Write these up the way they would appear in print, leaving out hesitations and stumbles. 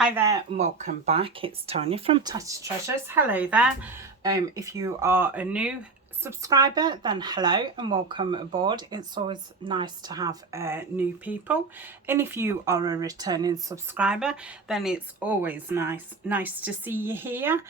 Hi there and welcome back. It's Tania from Tatty Treasures. Hello there. If you are a new subscriber, then hello and welcome aboard. It's always nice to have new people. And if you are a returning subscriber, then it's always nice to see you here.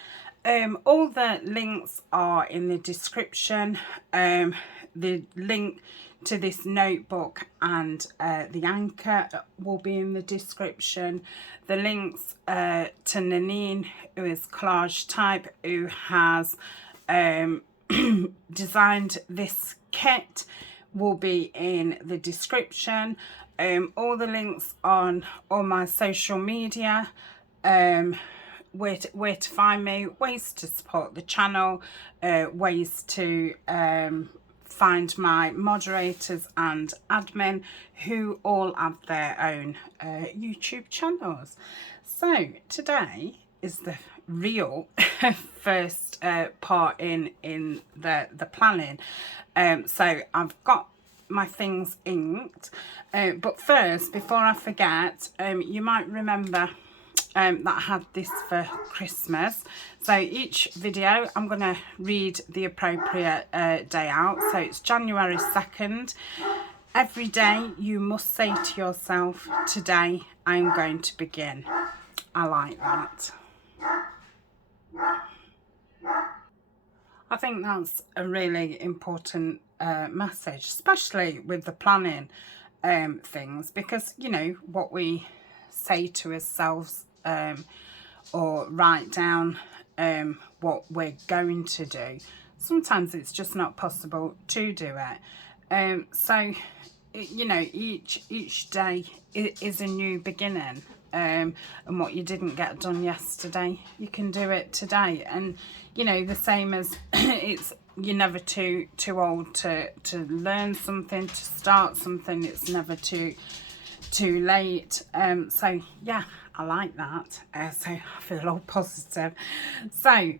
All the links are in the description. The link to this notebook and the anchor will be in the description. The links to Nanine, who is collage type, who has designed this kit, will be in the description. All the links on all my social media, where to find me, ways to support the channel, ways to find my moderators and admin, who all have their own YouTube channels. So today is the real first part in the planning. So I've got my things inked, but first, before I forget, you might remember that I had this for Christmas. So each video I'm going to read the appropriate day out. So it's January 2nd. Every day you must say to yourself, today I'm going to begin. I like that. I think that's a really important message, especially with the planning things, because you know what we say to ourselves or write down what we're going to do, sometimes it's just not possible to do it. So you know, each day is a new beginning, and what you didn't get done yesterday, you can do it today. And you know, the same as you're never too old to learn something, to start something. It's never too late. So yeah, I like that. So I feel all positive. So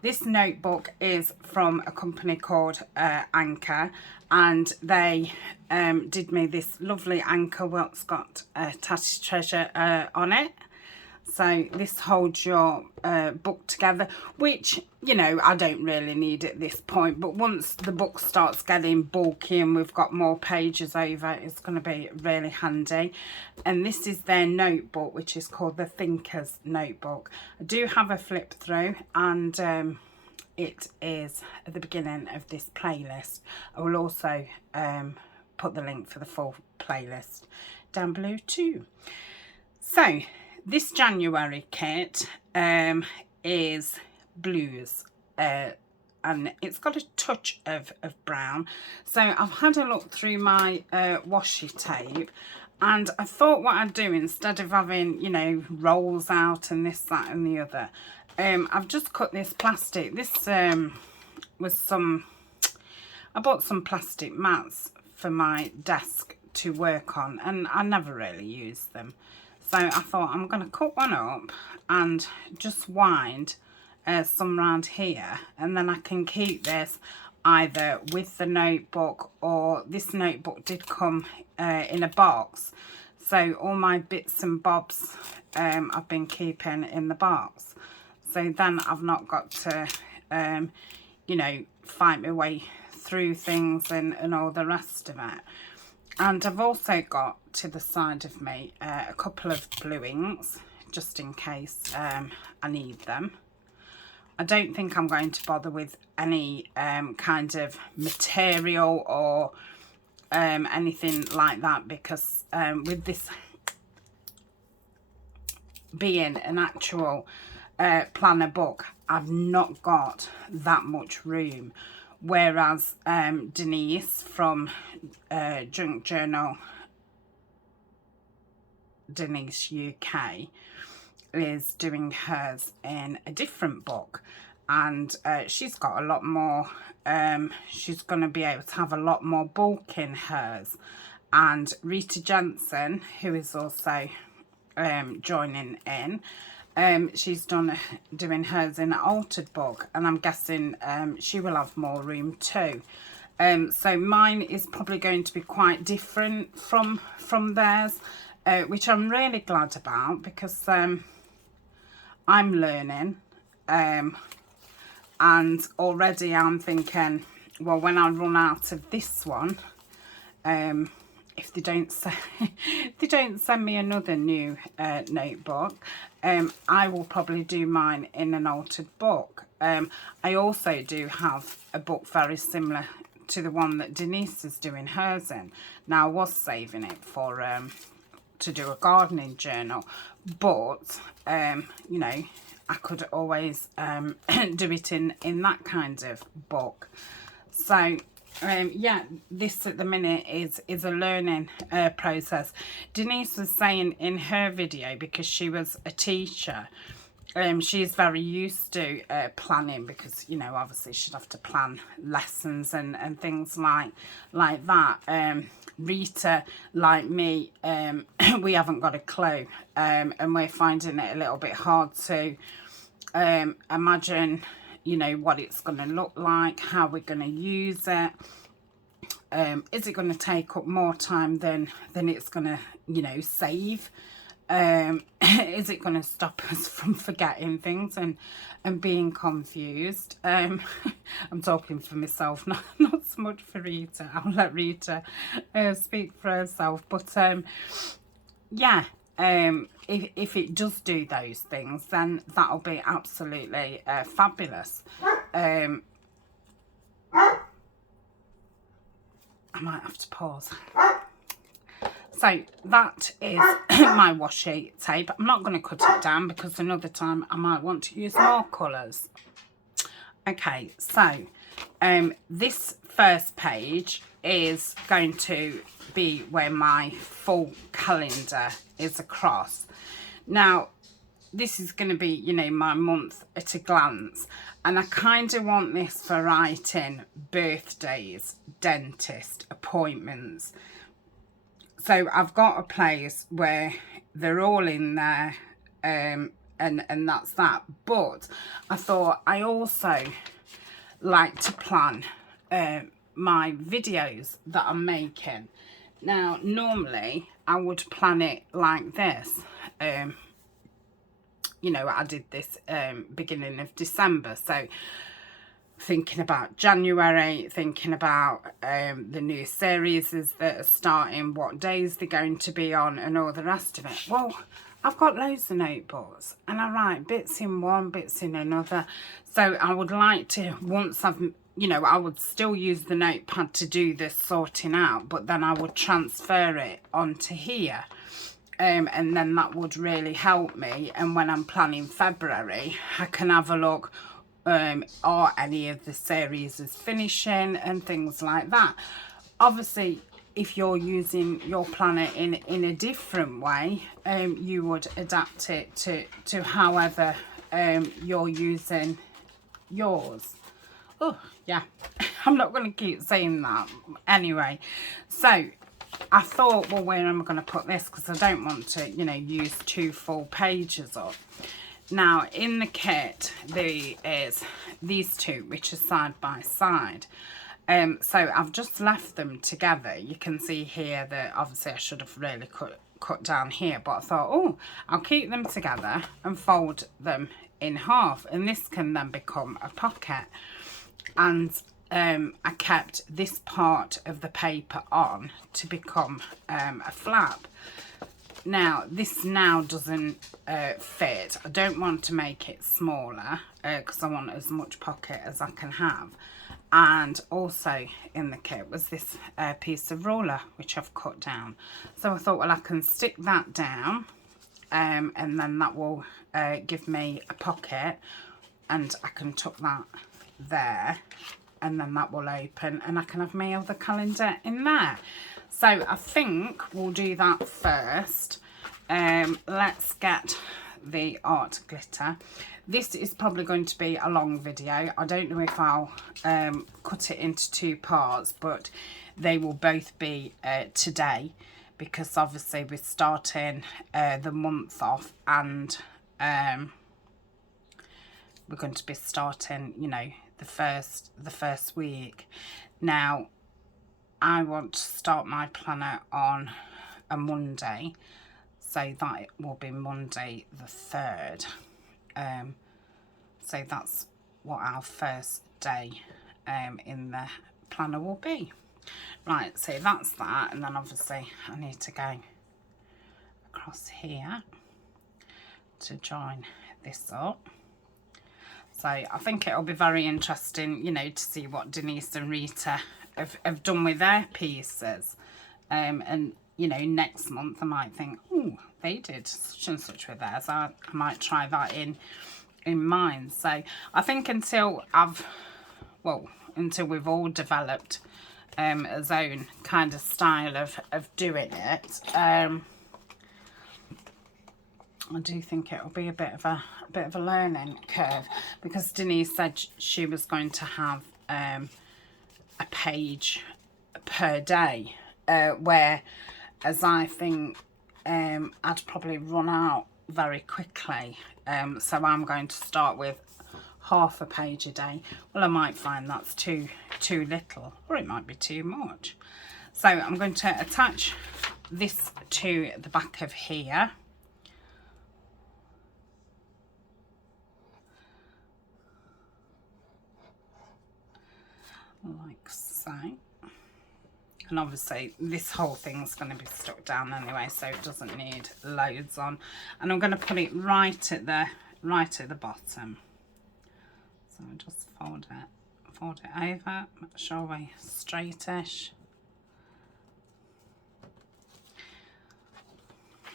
this notebook is from a company called Anchor, and they did me this lovely anchor. Well, it's got Tatty Treasure on it. So this holds your book together, which, you know, I don't really need at this point. But once the book starts getting bulky and we've got more pages over, it's going to be really handy. And this is their notebook, which is called the Thinker's Notebook. I do have a flip through, and it is at the beginning of this playlist. I will also put the link for the full playlist down below too. So this January kit is blues, and it's got a touch of brown. So I've had a look through my washi tape, and I thought what I'd do, instead of having, you know, rolls out and this, that and the other, I've just cut this plastic. This was some, I bought some plastic mats for my desk to work on, and I never really use them. So I thought I'm going to cut one up and just wind some around here, and then I can keep this either with the notebook, or this notebook did come in a box. So all my bits and bobs I've been keeping in the box. So then I've not got to, you know, fight my way through things and all the rest of it. And I've also got to the side of me a couple of blue inks, just in case I need them. I don't think I'm going to bother with any kind of material or anything like that, because with this being an actual planner book, I've not got that much room. Whereas Denise from Junk Journal, Denise UK, is doing hers in a different book, and she's got a lot more, she's going to be able to have a lot more bulk in hers. And Rita Jensen, who is also joining in, she's doing hers in an altered book, and I'm guessing she will have more room too. So mine is probably going to be quite different from theirs. which I'm really glad about, because I'm learning, and already I'm thinking, well, when I run out of this one, if they don't send me another new notebook, I will probably do mine in an altered book. I also do have a book very similar to the one that Denise is doing hers in. Now, I was saving it for to do a gardening journal, but you know, I could always do it in that kind of book. So yeah, this at the minute is a learning process. Denise was saying in her video, because she was a teacher, she's very used to planning, because, you know, obviously she'd have to plan lessons and things like that. Rita, like me, we haven't got a clue, and we're finding it a little bit hard to imagine, you know, what it's going to look like, how we're going to use it. Is it going to take up more time than it's going to, you know, save? Is it going to stop us from forgetting things and being confused? I'm talking for myself, not so much for Rita. I'll let Rita speak for herself. But yeah, if it does do those things, then that'll be absolutely fabulous. I might have to pause. So that is my washi tape. I'm not going to cut it down, because another time I might want to use more colours. Okay, so this first page is going to be where my full calendar is across. Now, this is going to be, you know, my month at a glance, and I kind of want this for writing birthdays, dentist appointments. So I've got a place where they're all in there, and that's that. But I thought I also like to plan my videos that I'm making. Now, normally I would plan it like this. You know, I did this beginning of December, so thinking about January, thinking about the new series that are starting, what days they're going to be on, and all the rest of it. Well, I've got loads of notebooks, and I write bits in one, bits in another. So I would like to, once I've, you know, I would still use the notepad to do this sorting out, but then I would transfer it onto here. And then that would really help me. And when I'm planning February, I can have a look, are any of the series is finishing and things like that. Obviously, if you're using your planner in a different way, you would adapt it to however you're using yours. Oh yeah, I'm not going to keep saying that anyway. So I thought, well, where am I going to put this, because I don't want to, you know, use 2 full pages up. Now, in the kit, there is these two, which are side by side. So I've just left them together. You can see here that obviously I should have really cut down here, but I thought, oh, I'll keep them together and fold them in half, and this can then become a pocket. And I kept this part of the paper on to become a flap. Now, this now doesn't fit. I don't want to make it smaller, because I want as much pocket as I can have. And also in the kit was this piece of ruler, which I've cut down. So I thought, well, I can stick that down, and then that will give me a pocket, and I can tuck that there, and then that will open, and I can have my other calendar in there. So I think we'll do that first. Let's get the art glitter. This is probably going to be a long video. I don't know if I'll cut it into 2 parts, but they will both be today, because obviously we're starting the month off, and we're going to be starting, you know, the first week. Now, I want to start my planner on a Monday, So that will be Monday the 3rd. So that's what our first day in the planner will be. Right, so that's that, and then obviously I need to go across here to join this up. So I think it'll be very interesting, you know, to see what Denise and Rita have done with their pieces. And, you know, next month I might think, oh, they did such and such with theirs. I might try that in mine. So I think until we've all developed a own kind of style of doing it, I do think it'll be a bit of a learning curve, because Denise said she was going to have a page per day, whereas I think I'd probably run out very quickly. So I'm going to start with half a page a day. Well, I might find that's too little, or it might be too much. So I'm going to attach this to the back of here. Like so. And obviously this whole thing's going to be stuck down anyway, so it doesn't need loads on. And I'm going to put it right at the bottom. So I'll just fold it over, make sure we're straightish.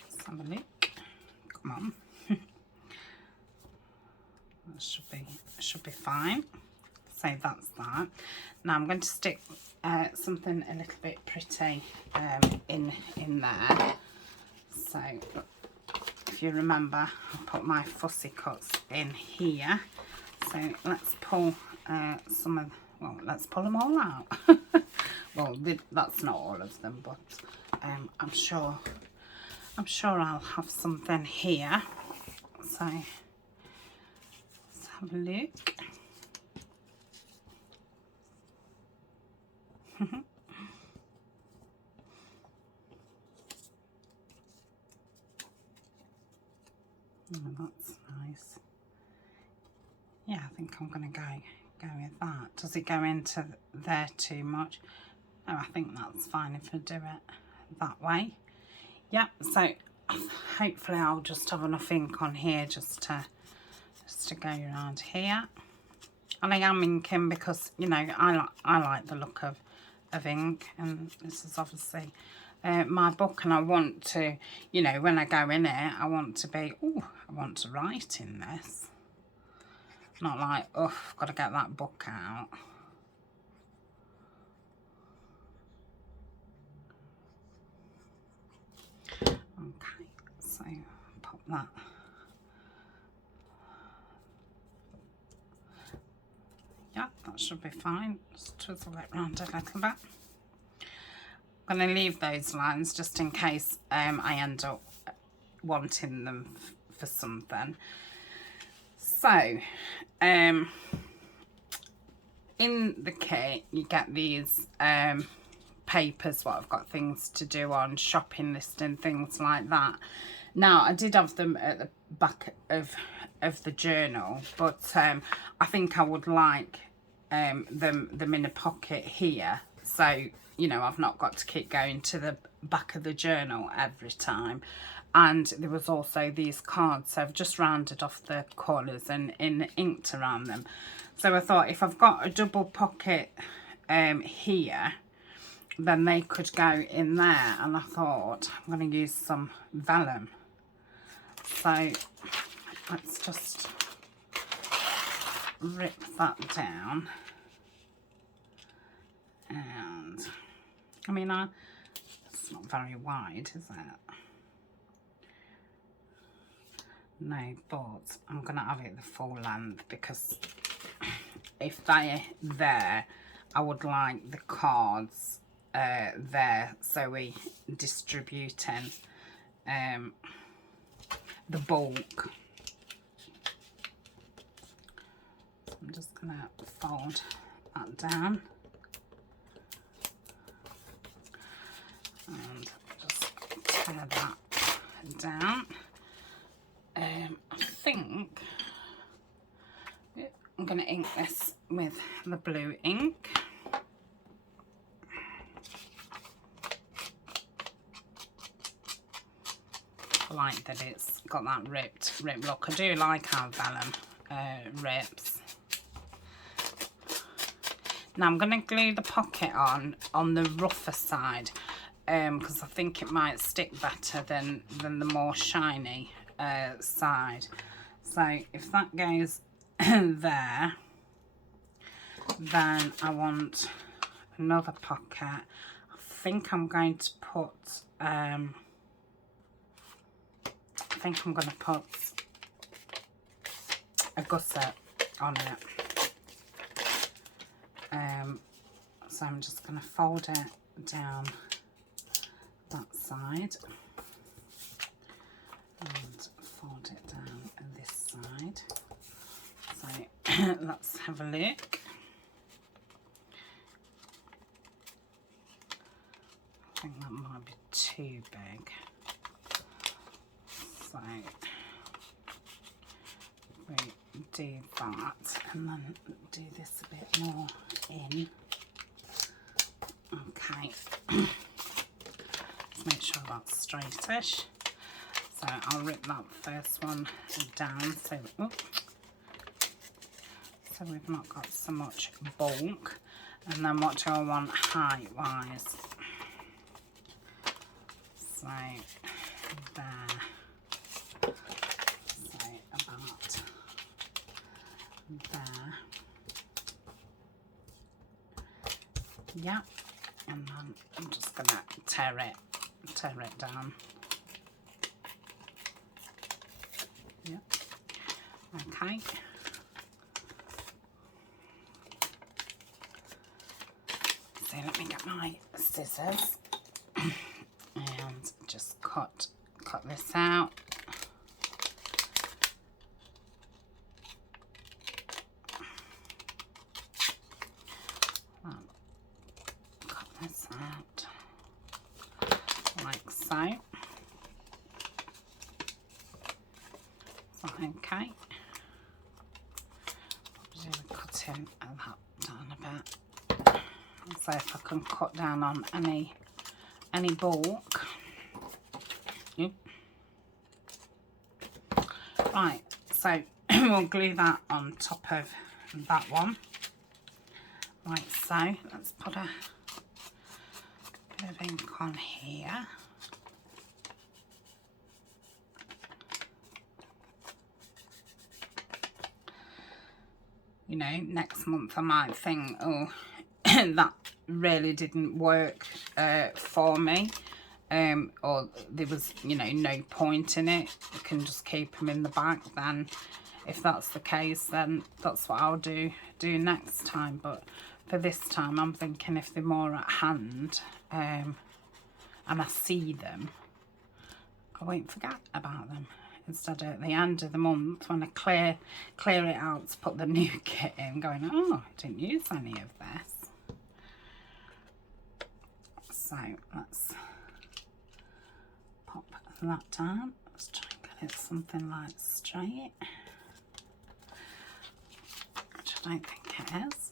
Let's have a look. Come on. That should be fine. So that's that. Now I'm going to stick something a little bit pretty in there. So if you remember, I put my fussy cuts in here. So let's pull let's pull them all out. Well, that's not all of them, but I'm sure I'll have something here. So let's have a look. Oh, that's nice. Yeah, I think I'm going to go with that. Does it go into there too much? No, I think that's fine if I do it that way. Yeah, so hopefully I'll just have enough ink on here just to go around here. And I am inking because, you know, I like the look of ink, and this is obviously my book, and I want to, you know, when I go in it, I want to be, I want to write in this. Not like, I've got to get that book out. Okay, so pop that. Yeah, that should be fine. Just twizzle it round a little bit. I'm going to leave those lines just in case I end up wanting them for something. So, in the kit, you get these papers, what I've got things to do on, shopping list and things like that. Now, I did have them at the back of the journal, but I think I would like them in a pocket here, so you know I've not got to keep going to the back of the journal every time. And there was also these cards, so I've just rounded off the corners and inked around them. So I thought if I've got a double pocket here, then they could go in there. And I thought I'm going to use some vellum. So let's just rip that down. And I mean, it's not very wide, is it? No, but I'm going to have it the full length, because if they're there, I would like the cards there, so we distributing the bulk. So I'm just going to fold that down and just tear that it down. I think I'm going to ink this with the blue ink. I like that it's got that ripped look. I do like how vellum rips. Now I'm going to glue the pocket on the rougher side, because I think it might stick better than the more shiny side. So if that goes there, then I want another pocket. I think I'm going to put a gusset on it. So I'm just going to fold it down that side and fold it down this side. So let's have a look. I think that might be too big. So we do that and then do this a bit more in. Okay. Let's make sure that's straightish. So I'll rip that first one down so we've not got so much bulk. And then what do I want height wise? So there. So about there. Yeah. And then I'm just gonna tear it down. Yeah. Okay. So let me get my scissors and just cut this out. Cut this out like so. Okay. Probably cutting that down a bit. So if I can cut down on any bulk. Yep. Right, so we'll glue that on top of that one. Like so. Let's put a bit of ink on here. You know, next month I might think, oh, that really didn't work for me, or there was, you know, no point in it. You can just keep them in the back. Then if that's the case, then that's what I'll do next time. But for this time I'm thinking if they're more at hand and I see them, I won't forget about them. Instead of at the end of the month when I clear it out to put the new kit in, going, oh, I didn't use any of this. So let's pop that down. Let's try and get it something like straight, which I don't think it is.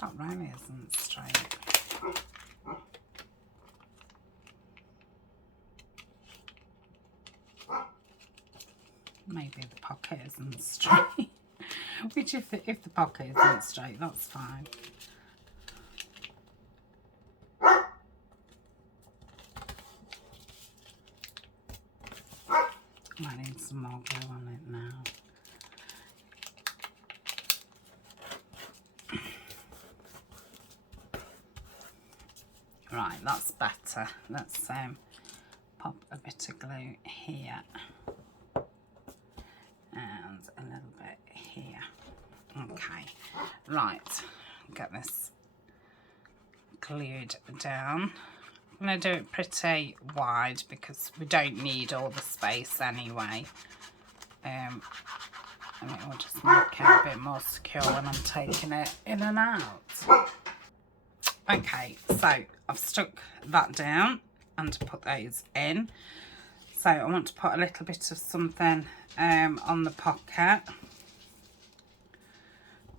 That really isn't straight. Maybe the pocket isn't straight. Which if the pocket isn't straight, that's fine. I need some more glue on it now. Right, that's better. Let's pop a bit of glue here. Okay, right, get this glued down. I'm going to do it pretty wide because we don't need all the space anyway. And it will just make it a bit more secure when I'm taking it in and out. Okay, so I've stuck that down and put those in. So I want to put a little bit of something on the pocket.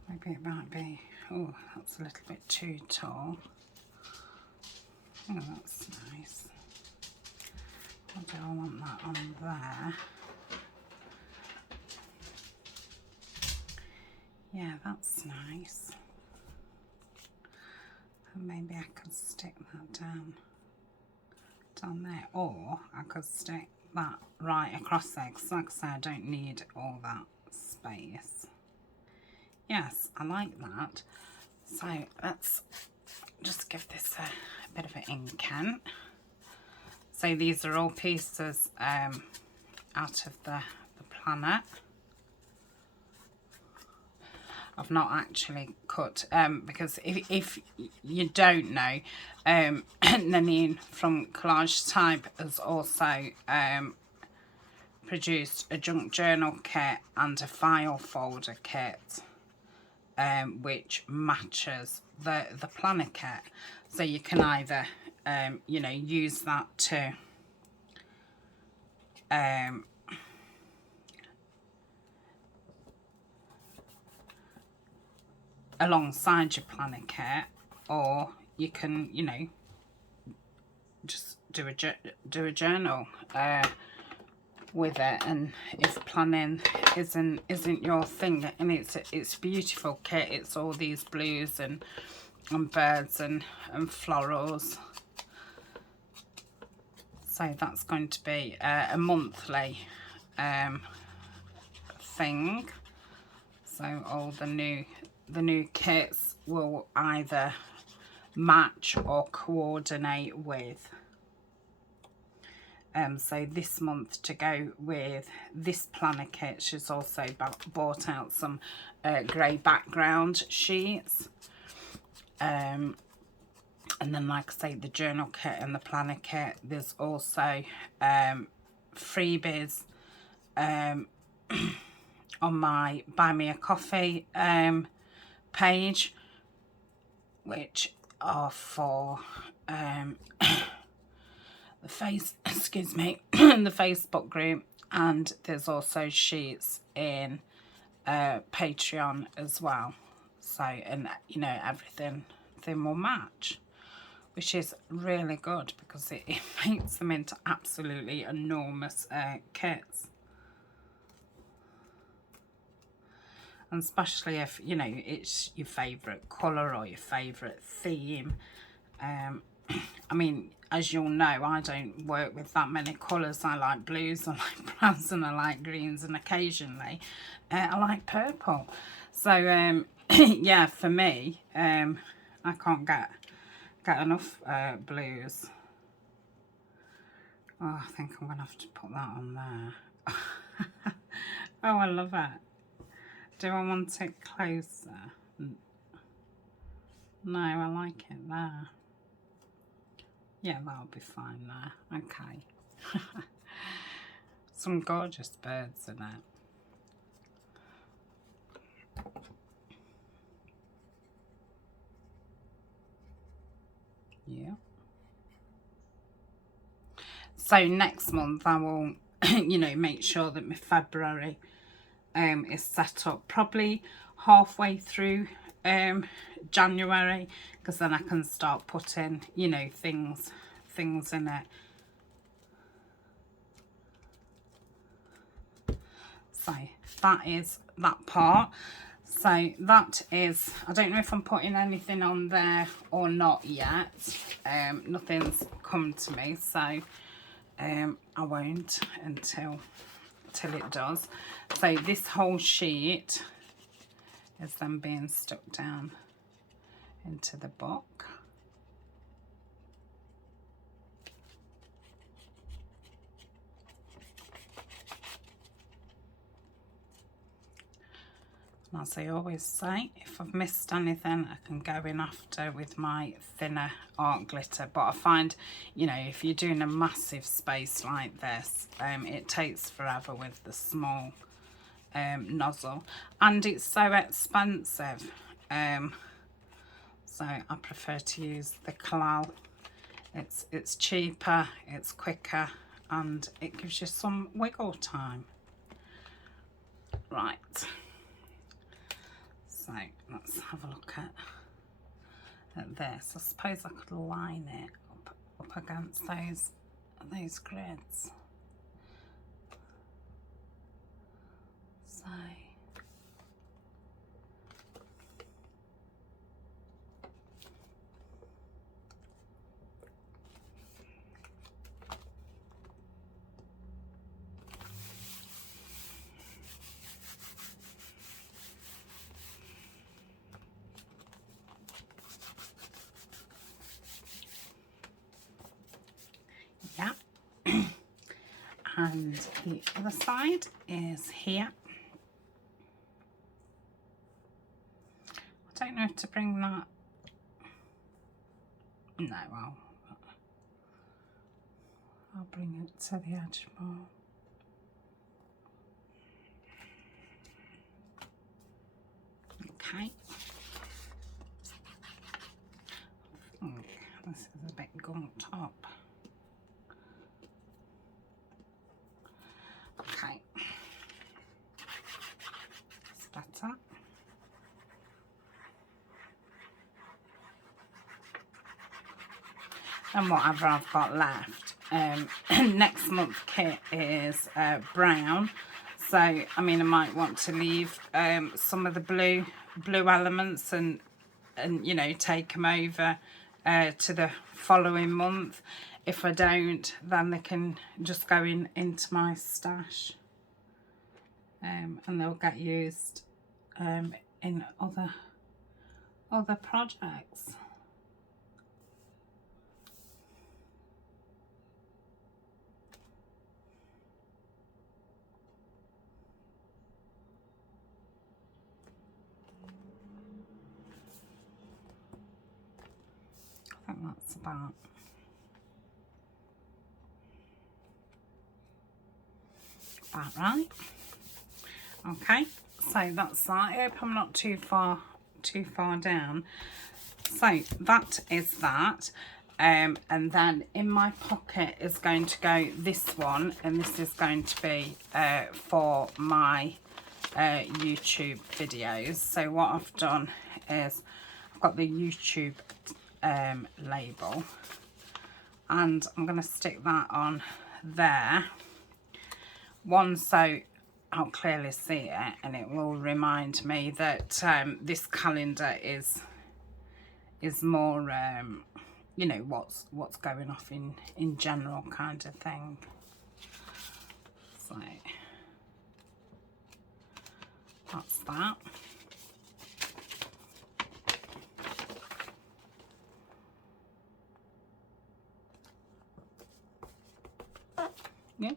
Maybe it might be, oh, that's a little bit too tall. Oh, that's nice. Or do I want that on there? Yeah, that's nice. And maybe I could stick that down there, or I could stick that right across there, because like I say, I don't need all that space. Yes, I like that. So let's just give this a bit of an inkent. So these are all pieces out of the planet. I've not actually cut, because if you don't know, Nanine from Collage Type has also produced a junk journal kit and a file folder kit, which matches the planner kit. So you can either, you know, use that to alongside your planner kit, or you can, you know, just do a journal with it. And if planning isn't your thing, and it's a beautiful kit, it's all these blues and birds and florals. So that's going to be a monthly thing. So all the new kits will either match or coordinate with. So this month, to go with this planner kit, she's also bought out some grey background sheets. And then, like I say, the journal kit and the planner kit, there's also freebies on my Buy Me a Coffee page, which are for excuse me, the Facebook group, and there's also sheets in Patreon as well. So, and you know, everything will match, which is really good, because it makes them into absolutely enormous kits. And especially if, you know, it's your favourite colour or your favourite theme. I mean, as you'll know, I don't work with that many colours. I like blues, I like browns, and I like greens, and occasionally I like purple. So yeah, for me, I can't get enough blues. Oh, I think I'm gonna have to put that on there. Oh, I love it. Do I want it closer? No, I like it there. Yeah, that'll be fine there. Okay. Some gorgeous birds in it. Yeah. So next month I will, you know, make sure that my February is set up probably halfway through January, because then I can start putting, you know, things in it. So that is that part. So that is, I don't know if I'm putting anything on there or not yet. Nothing's come to me, so I won't until it does. So this whole sheet is then being stuck down into the book. As I always say, if I've missed anything, I can go in after with my thinner art glitter. But I find, you know, if you're doing a massive space like this, it takes forever with the small nozzle. And it's so expensive. So I prefer to use the Kalal. It's cheaper, it's quicker, and it gives you some wiggle time. Right. So let's have a look at this. I suppose I could line it up against those grids. So yeah. And the other side is here. I don't know if to bring that. No, I'll bring it to the edge more. Okay. I think this is a bit gunked up. Okay. That's better. And whatever I've got left. Next month kit is brown, so I mean I might want to leave some of the blue elements and you know, take them over to the following month. If I don't, then they can just go into my stash, and they'll get used in other projects. I think that's about right. Okay, so that's that. I hope I'm not too far down. So that is that. And then in my pocket is going to go this one, and this is going to be for my YouTube videos. So what I've done is I've got the YouTube label, and I'm going to stick that on there. One, so I'll clearly see it, and it will remind me that this calendar is more you know, what's going off in general kind of thing. So that's that. Yep.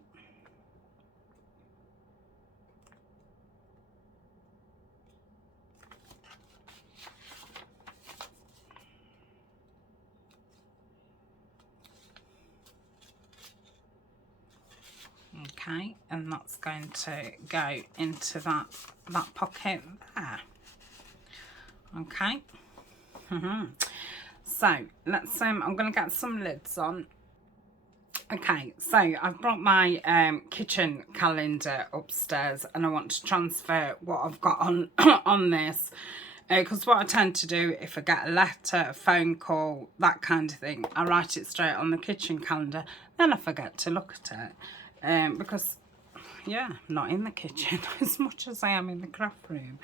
Okay, and that's going to go into that pocket there. Okay. So let's I'm going to get some lids on. Okay, so I've brought my kitchen calendar upstairs, and I want to transfer what I've got on on this, because what I tend to do, if I get a letter, a phone call, that kind of thing, I write it straight on the kitchen calendar, then I forget to look at it. Because, yeah, I'm not in the kitchen as much as I am in the craft room.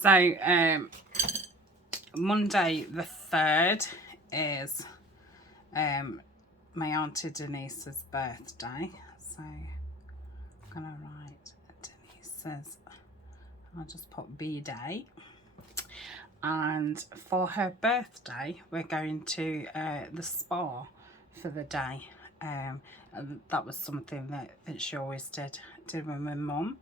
So, Monday the 3rd is my Auntie Denise's birthday. So, I'm going to write Denise's, I'll just put B-Day. And for her birthday, we're going to the spa for the day. That was something that she always did with my mum.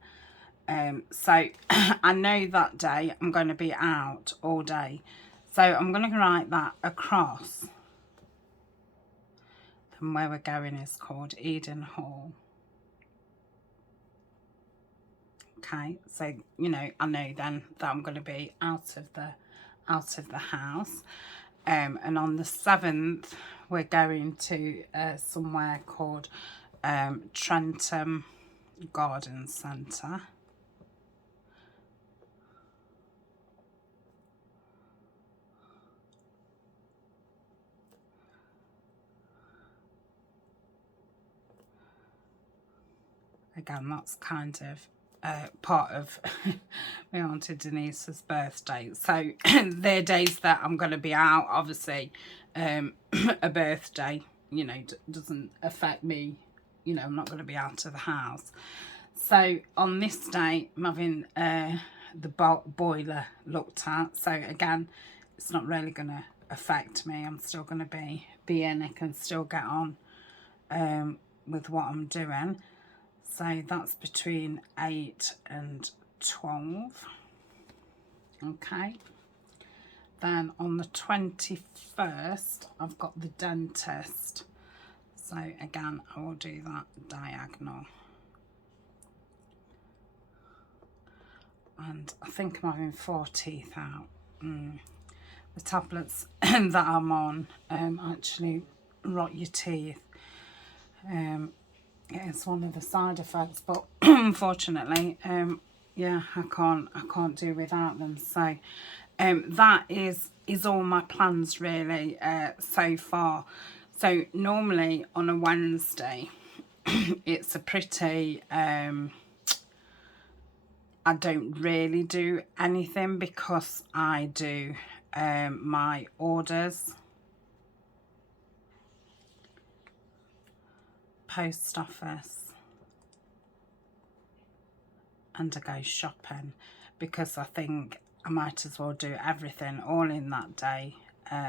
So I know that day I'm going to be out all day. So I'm going to write that across. And where we're going is called Eden Hall. Okay, so you know, I know then that I'm going to be out of the house. And on the 7th we're going to somewhere called Trentham Garden Centre. Again, that's kind of part of my Auntie Denise's birthday. So they're days that I'm going to be out. Obviously, a birthday, you know, doesn't affect me. You know, I'm not going to be out of the house. So on this day, I'm having the boiler looked at. So again, it's not really going to affect me. I'm still going to be in. I can still get on with what I'm doing. So that's between 8 and 12. Okay. Then on the 21st, I've got the dentist. So again, I will do that diagonal. And I think I'm having 4 teeth out. The tablets that I'm on actually rot your teeth. It's one of the side effects, but unfortunately, yeah, I can't do without them. So that is all my plans really so far. So normally on a Wednesday, it's a pretty I don't really do anything because I do my orders, post office, and I go shopping, because I think I might as well do everything all in that day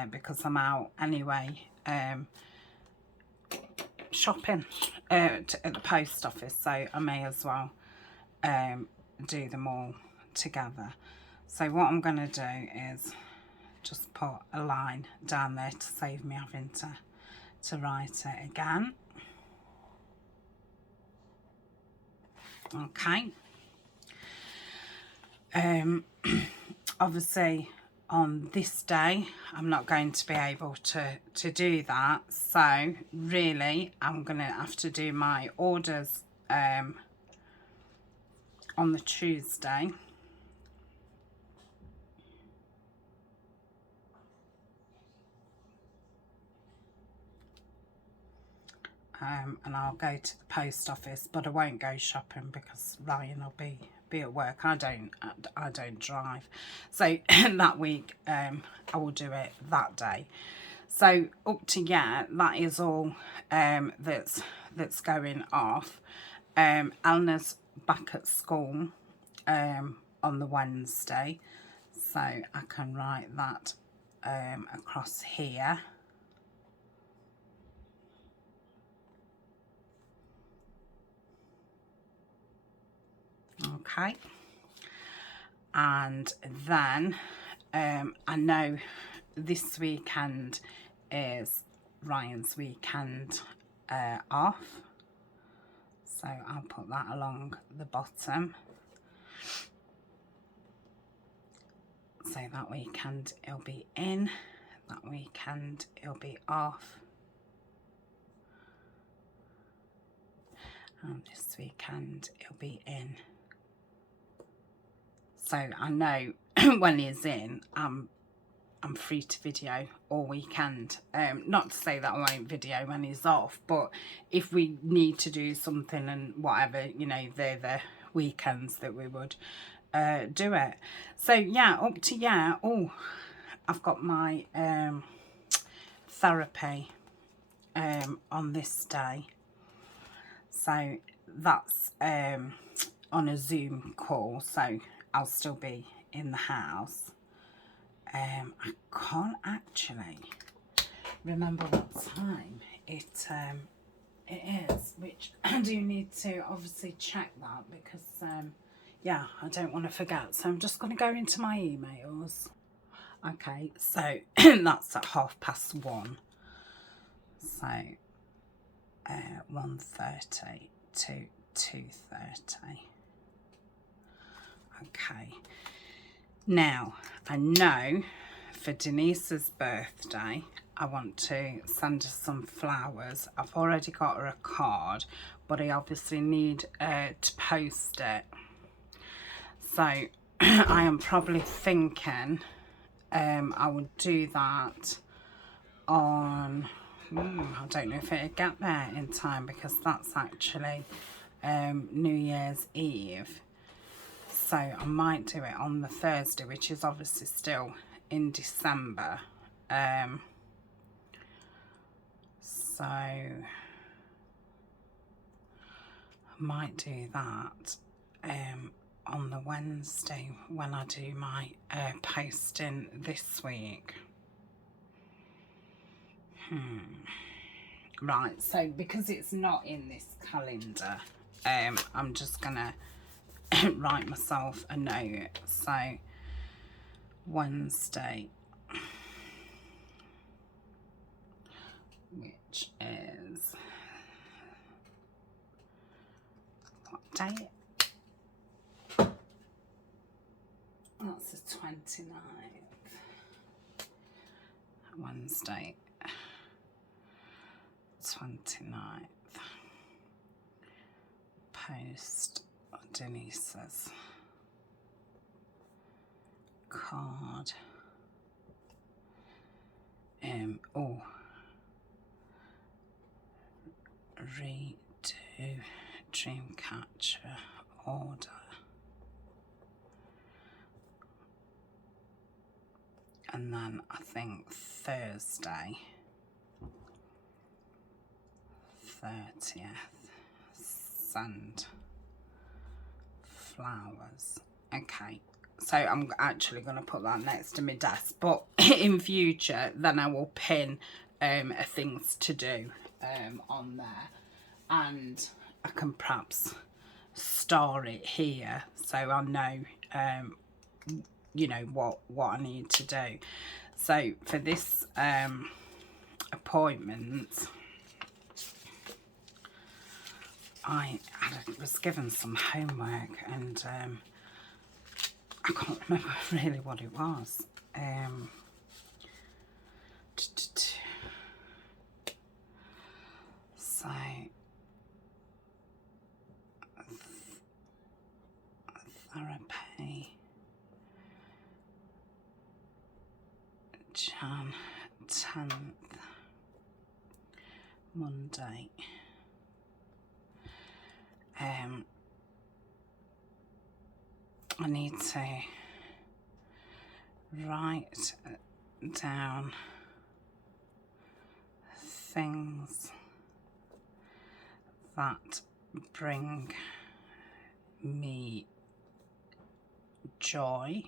because I'm out anyway shopping at the post office, so I may as well do them all together. So what I'm going to do is just put a line down there to save me having to write it again. Okay. Obviously on this day I'm not going to be able to do that, so really I'm gonna have to do my orders on the Tuesday. And I'll go to the post office, but I won't go shopping because Ryan will be at work. I don't drive, so that week I will do it that day. So up to that is all that's going off. Eleanor's back at school on the Wednesday, so I can write that across here. Okay, and then I know this weekend is Ryan's weekend off, so I'll put that along the bottom. So that weekend he'll be in, that weekend he'll be off, and this weekend he'll be in. So I know when he's in, I'm free to video all weekend. Not to say that I won't video when he's off, but if we need to do something and whatever, you know, they're the weekends that we would do it. So yeah, up to oh, I've got my therapy on this day. So that's on a Zoom call, so I'll still be in the house. I can't actually remember what time it is, which I do need to obviously check that, because yeah, I don't want to forget. So I'm just going to go into my emails. Okay, so that's at 1:30. So 1:30 to 2:30. Okay. Now, I know for Denise's birthday, I want to send her some flowers. I've already got her a card, but I obviously need to post it. So I am probably thinking I would do that on, I don't know if it'll get there in time, because that's actually New Year's Eve. So I might do it on the Thursday, which is obviously still in December. So I might do that on the Wednesday when I do my posting this week. Right, so because it's not in this calendar, I'm just gonna write myself a note. So Wednesday, which is what day? That's the 29th. Wednesday, 29th. Post Denise's card. Oh, redo Dreamcatcher order. And then I think Thursday, 30th, send flowers. Okay, so I'm actually going to put that next to my desk, but in future then I will pin things to do on there, and I can perhaps star it here so I know you know what I need to do. So for this appointment, I was given some homework, and I can't remember really what it was. So therapy, Jan 10th, Monday. I need to write down things that bring me joy.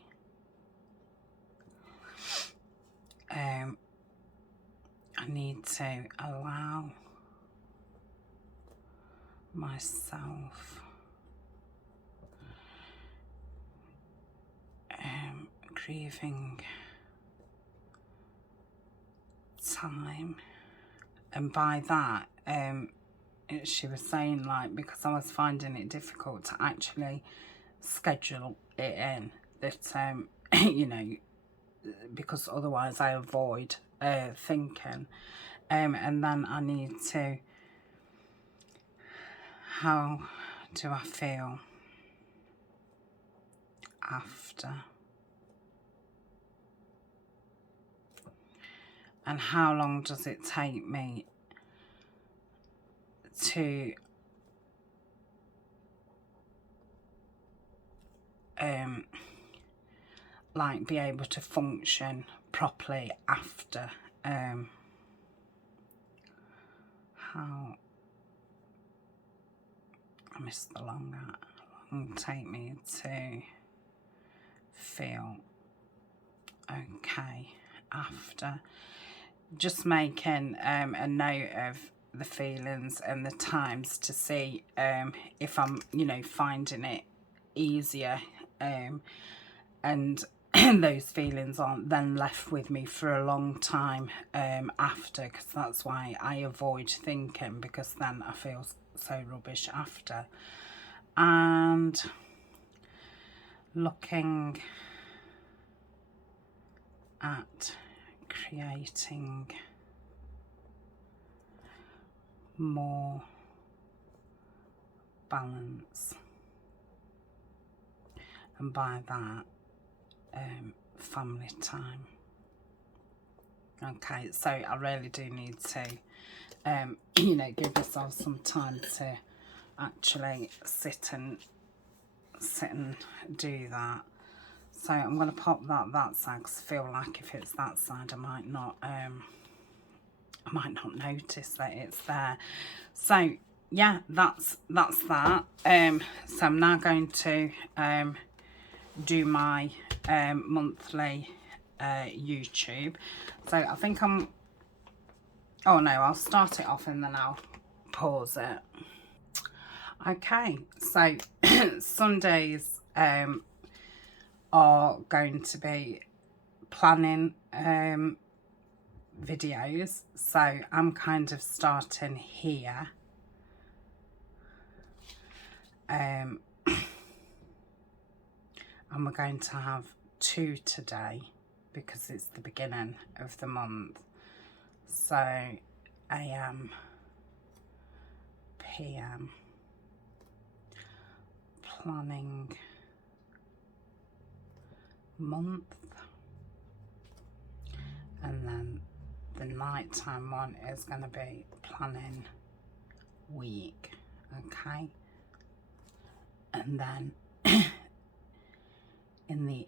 I need to allow myself grieving time, and by that she was saying, like, because I was finding it difficult to actually schedule it in, that you know, because otherwise I avoid thinking, and then I need to, how do I feel after, and how long does it take me to like be able to function properly after, how I missed the long take me to feel okay after. Just making a note of the feelings and the times to see if I'm, you know, finding it easier, and those feelings aren't then left with me for a long time after, because that's why I avoid thinking, because then I feel so rubbish after. And looking at creating more balance, and by that family time. Okay, so I really do need to you know, give myself some time to actually sit and do that. So I'm going to pop that side, because I feel like if it's that side I might not notice that it's there. So yeah, that's that. So I'm now going to do my monthly YouTube. So I think I'm, oh no, I'll start it off and then I'll pause it. Okay, so Sundays are going to be planning videos. So I'm kind of starting here. And we're going to have 2 today because it's the beginning of the month. So AM, PM, planning month, and then the nighttime one is going to be planning week. Okay, and then in the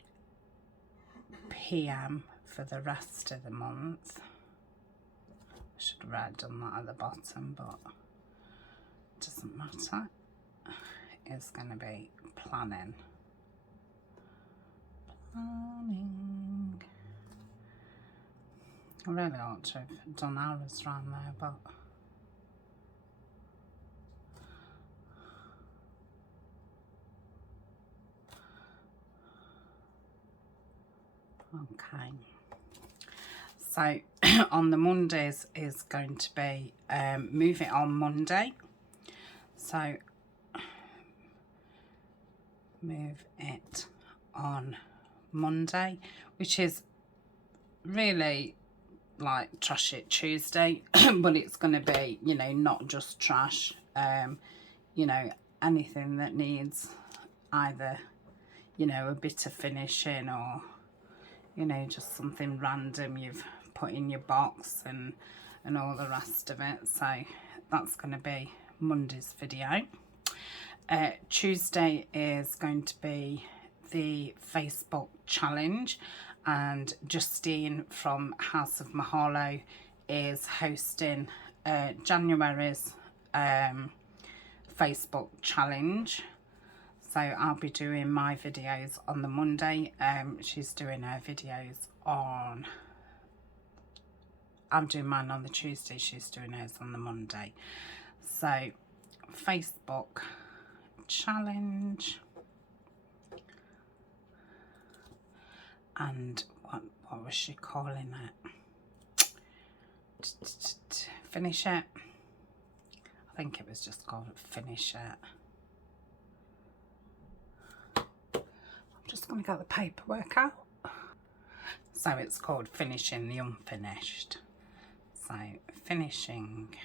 PM for the rest of the month, I should have done that at the bottom, but it doesn't matter. It's going to be planning. I really ought to have done hours around there, but okay. So on the Mondays is going to be Move It On Monday. So Move It On Monday, which is really like Trash It Tuesday, but it's going to be, you know, not just trash, you know, anything that needs either, you know, a bit of finishing, or, you know, just something random you've put in your box and all the rest of it. So that's going to be Monday's video. Tuesday is going to be the Facebook challenge, and Justine from House of Mahalo is hosting January's Facebook challenge. So I'll be doing my videos on the Monday. She's doing her videos on, I'm doing mine on the Tuesday, she's doing hers on the Monday. So Facebook challenge, and what was she calling it? Finish it. I think it was just called Finish It. I'm just going to get the paperwork out. So it's called Finishing the Unfinished. So finishing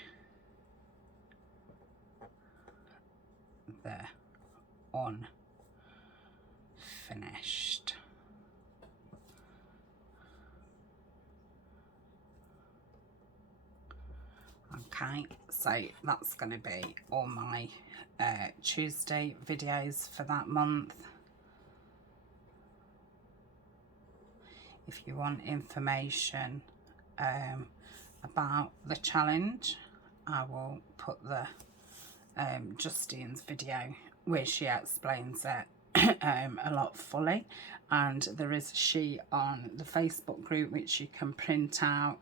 the unfinished. Okay, so that's going to be all my Tuesday videos for that month. If you want information about the challenge, I will put the Justine's video where she explains it a lot fully, and there is a sheet on the Facebook group which you can print out,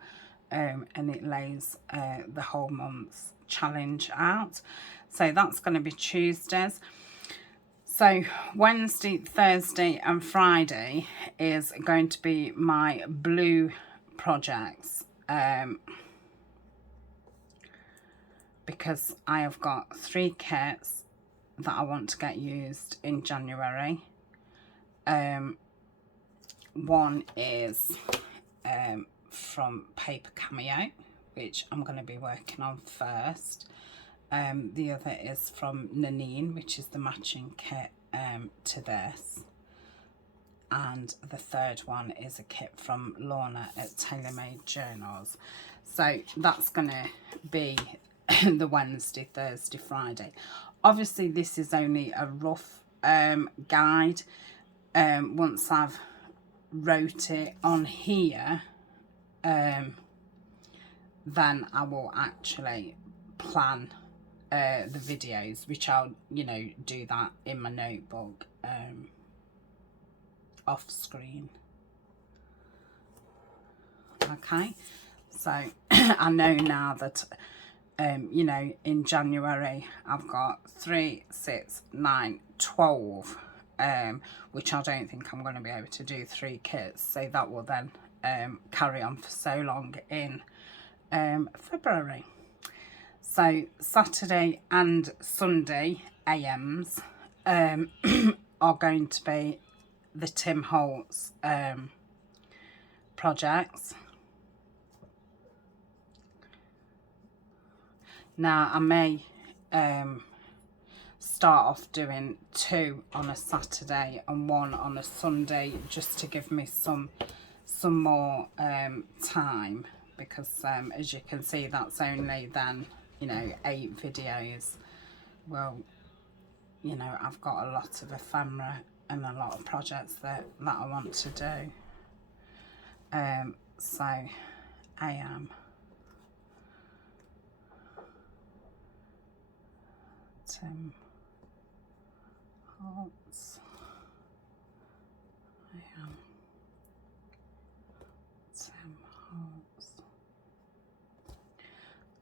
and it lays the whole month's challenge out. So that's going to be Tuesdays. So Wednesday, Thursday and Friday is going to be my blue projects, because I have got 3 kits that I want to get used in January. One is from Paper Cameo, which I'm going to be working on first. The other is from Nanine, which is the matching kit to this. And the third one is a kit from Lorna at Tailor Made Journals. So that's going to be the Wednesday, Thursday, Friday. Obviously this is only a rough guide. Once I've wrote it on here, then I will actually plan the videos, which I'll, you know, do that in my notebook off screen. Okay, so I know now that you know, in January I've got 3, 6, 9, 12, which I don't think I'm going to be able to do 3 kits, so that will then carry on for so long in February. So Saturday and Sunday AMs are going to be the Tim Holtz projects. Now I may start off doing 2 on a Saturday and 1 on a Sunday, just to give me some more time, because as you can see, that's only then, you know, 8 videos. Well, you know, I've got a lot of ephemera and a lot of projects that I want to do. So I am Tim Holtz. I am Tim Holtz.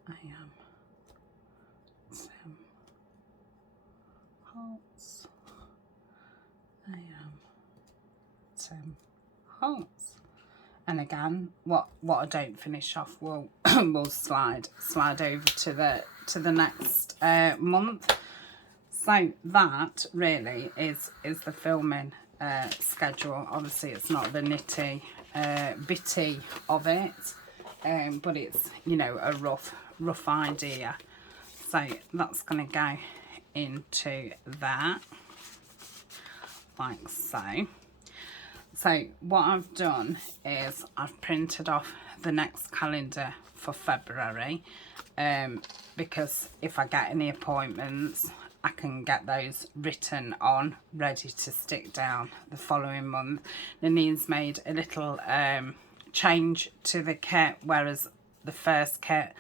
I am Tim Holtz. I am Tim Holtz. And again, what I don't finish off will will slide over to the next month. So that really is the filming schedule. Obviously it's not the nitty bitty of it, but it's, you know, a rough idea. So that's going to go into that, like so. So what I've done is I've printed off the next calendar for February, because if I get any appointments, I can get those written on, ready to stick down the following month. Nanine's made a little change to the kit, whereas the first kit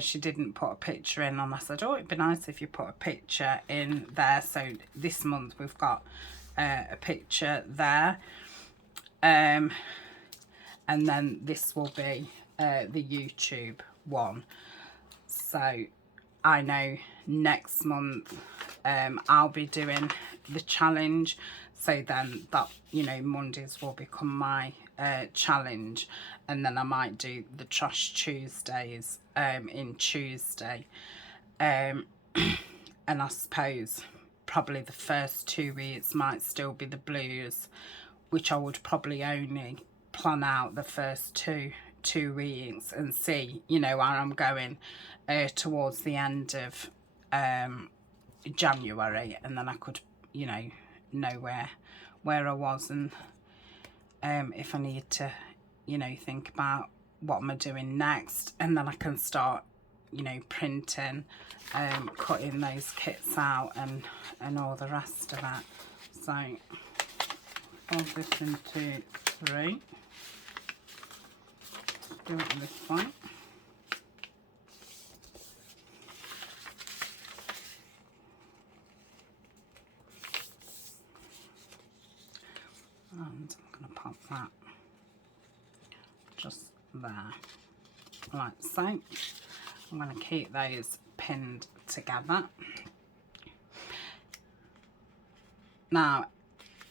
she didn't put a picture in, and I said, oh, it'd be nice if you put a picture in there. So this month we've got a picture there. And then this will be the YouTube one. So I know next month I'll be doing the challenge, so then that, you know, Mondays will become my challenge, and then I might do the Trash Tuesdays in Tuesday, and I suppose probably the first 2 weeks might still be the blues, which I would probably only plan out the first two weeks and see, you know, where I'm going towards the end of January, and then I could, you know where I was, and if I need to, you know, think about what am I doing next, and then I can start, you know, printing, cutting those kits out and all the rest of it. So fold this into 3. Do it this way. And I'm going to pop that just there, like so. I'm going to keep those pinned together. Now,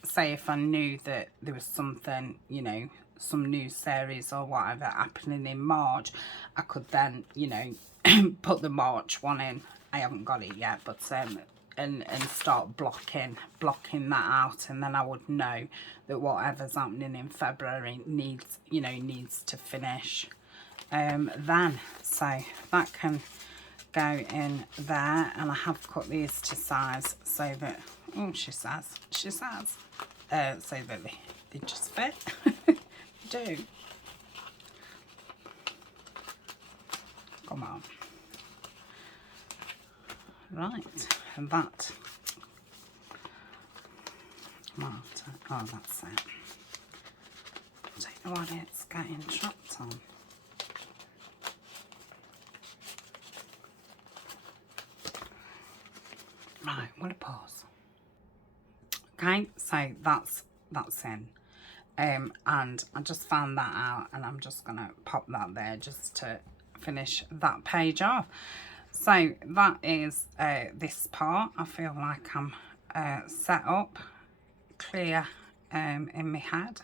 say if I knew that there was something, you know, some new series or whatever happening in March, I could then, you know, put the March one in. I haven't got it yet, but and start blocking that out, and then I would know that whatever's happening in February needs, you know, needs to finish then. So that can go in there, and I have cut these to size so that, oh, she says so that they just fit. Do. Come on. Right, and that. Oh, that's it. I don't know what it's getting trapped on. Right, we'll pause. Okay, so that's in. And I just found that out, and I'm just gonna pop that there just to finish that page off. So that is this part. I feel like I'm set up, clear in my head.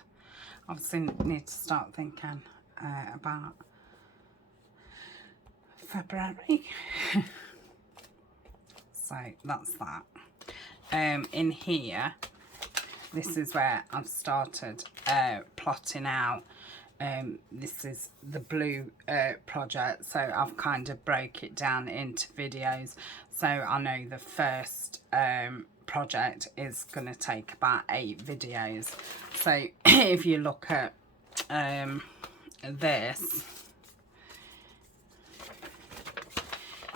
Obviously need to start thinking about February. So that's that. In here, this is where I've started plotting out. This is the blue project, so I've kind of broke it down into videos. So I know the first project is going to take about 8 videos. So if you look at this,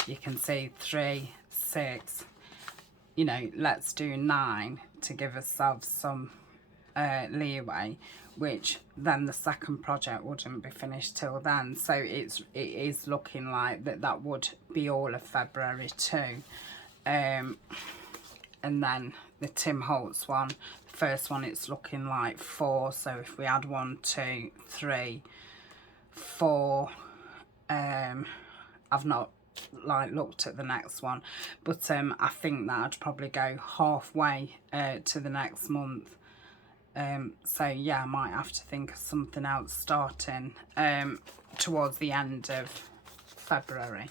you can see 3, 6, you know, let's do 9 to give ourselves some leeway, which then the second project wouldn't be finished till then. So it is looking like that would be all of February too. And then the Tim Holtz one, the first one, it's looking like 4. So if we add 1, 2, 3, 4, I've not like looked at the next one, but I think that I'd probably go halfway to the next month. So yeah, I might have to think of something else starting towards the end of February.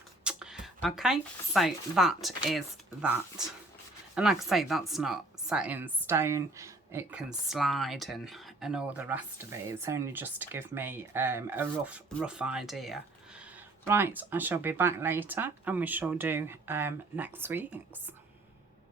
Okay, so that is that. And like I say, that's not set in stone. It can slide and all the rest of it. It's only just to give me a rough idea. Right, I shall be back later, and we shall do next week's.